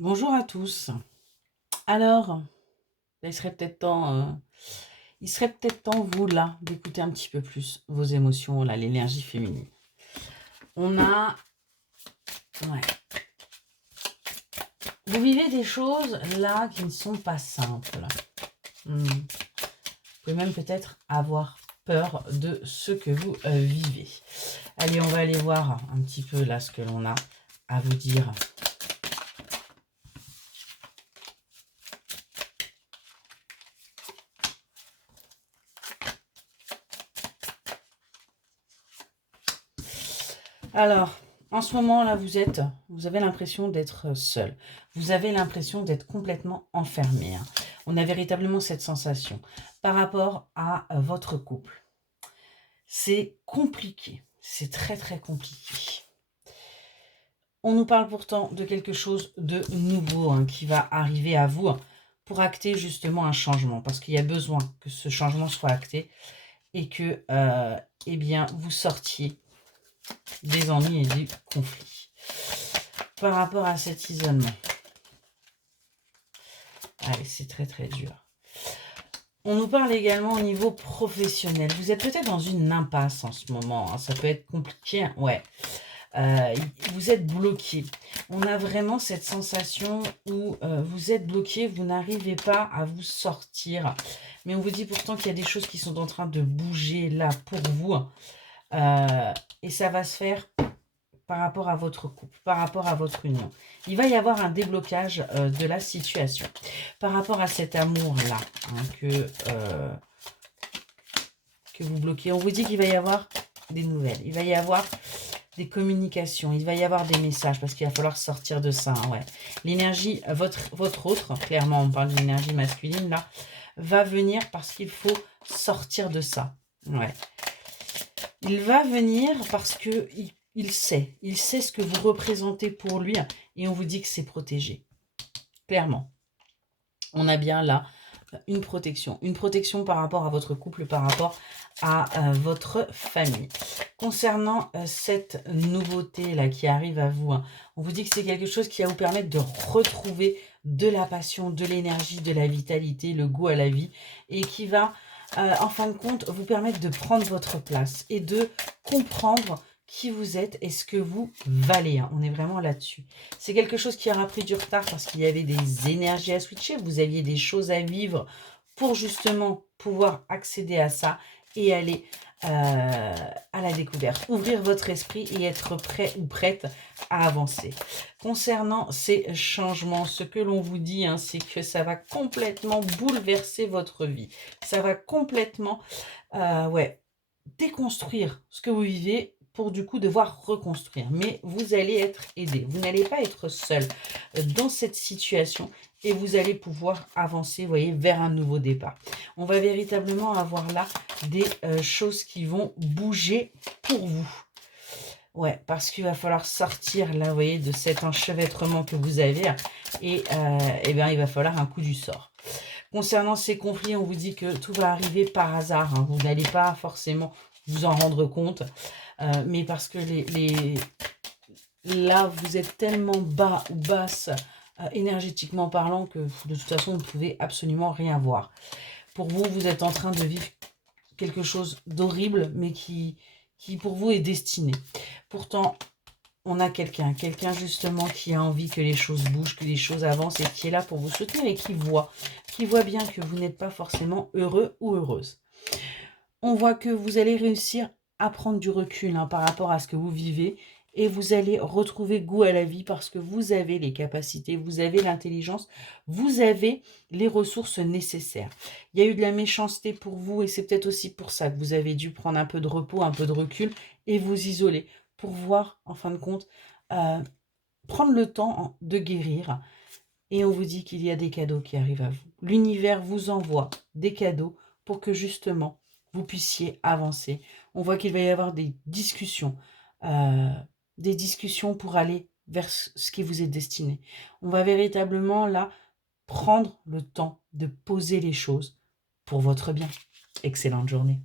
Bonjour à tous. Alors, il serait peut-être temps, vous là, d'écouter un petit peu plus vos émotions, là, l'énergie féminine. On a, ouais, vous vivez des choses là qui ne sont pas simples. Vous pouvez même peut-être avoir peur de ce que vous vivez. Allez, on va aller voir un petit peu là ce que l'on a à vous dire. Alors, en ce moment là, vous avez l'impression d'être seul. Vous avez l'impression d'être complètement enfermé. On a véritablement cette sensation par rapport à votre couple. C'est compliqué. C'est très très compliqué. On nous parle pourtant de quelque chose de nouveau qui va arriver à vous pour acter justement un changement. Parce qu'il y a besoin que ce changement soit acté et que eh bien, vous sortiez des ennuis et des conflits. Par rapport à cet isolement. Allez, c'est très très dur. On nous parle également au niveau professionnel. Vous êtes peut-être dans une impasse en ce moment. Ça peut être compliqué. Ouais. Vous êtes bloqué. On a vraiment cette sensation où vous êtes bloqué, vous n'arrivez pas à vous sortir. Mais on vous dit pourtant qu'il y a des choses qui sont en train de bouger là pour vous. Et ça va se faire par rapport à votre couple, par rapport à votre union. Il va y avoir un déblocage de la situation. Par rapport à cet amour-là que vous bloquez, on vous dit qu'il va y avoir des nouvelles. Il va y avoir des communications, il va y avoir des messages parce qu'il va falloir sortir de ça. Ouais. L'énergie, votre autre, clairement on parle de l'énergie masculine là, va venir parce qu'il faut sortir de ça. Ouais. Il va venir parce que il sait ce que vous représentez pour lui et on vous dit que c'est protégé. Clairement. On a bien là une protection par rapport à votre couple, par rapport à votre famille. Concernant cette nouveauté là qui arrive à vous, on vous dit que c'est quelque chose qui va vous permettre de retrouver de la passion, de l'énergie, de la vitalité, le goût à la vie et qui va en fin de compte vous permettre de prendre votre place et de comprendre qui vous êtes et ce que vous valez. On est vraiment là-dessus. C'est quelque chose qui aura pris du retard parce qu'il y avait des énergies à switcher. Vous aviez des choses à vivre pour justement pouvoir accéder à ça et aller à la découverte. Ouvrir votre esprit et être prêt ou prête à avancer. Concernant ces changements, ce que l'on vous dit, c'est que ça va complètement bouleverser votre vie. Ça va complètement déconstruire ce que vous vivez pour du coup devoir reconstruire. Mais vous allez être aidé. Vous n'allez pas être seul dans cette situation et vous allez pouvoir avancer, vous voyez, vers un nouveau départ. On va véritablement avoir là des choses qui vont bouger pour vous. Ouais, parce qu'il va falloir sortir là, vous voyez, de cet enchevêtrement que vous avez et bien, il va falloir un coup du sort. Concernant ces conflits, on vous dit que tout va arriver par hasard. Vous n'allez pas forcément vous en rendre compte. Mais parce que là, vous êtes tellement bas ou basse, énergétiquement parlant, que de toute façon, vous ne pouvez absolument rien voir. Pour vous, vous êtes en train de vivre quelque chose d'horrible, mais qui pour vous est destiné. Pourtant, on a quelqu'un justement qui a envie que les choses bougent, que les choses avancent et qui est là pour vous soutenir et qui voit bien que vous n'êtes pas forcément heureux ou heureuse. On voit que vous allez réussir à prendre du recul par rapport à ce que vous vivez et vous allez retrouver goût à la vie parce que vous avez les capacités, vous avez l'intelligence, vous avez les ressources nécessaires. Il y a eu de la méchanceté pour vous et c'est peut-être aussi pour ça que vous avez dû prendre un peu de repos, un peu de recul et vous isoler pour voir, en fin de compte, prendre le temps de guérir. Et on vous dit qu'il y a des cadeaux qui arrivent à vous. L'univers vous envoie des cadeaux pour que justement, vous puissiez avancer. On voit qu'il va y avoir des discussions pour aller vers ce qui vous est destiné. On va véritablement là prendre le temps de poser les choses pour votre bien. Excellente journée.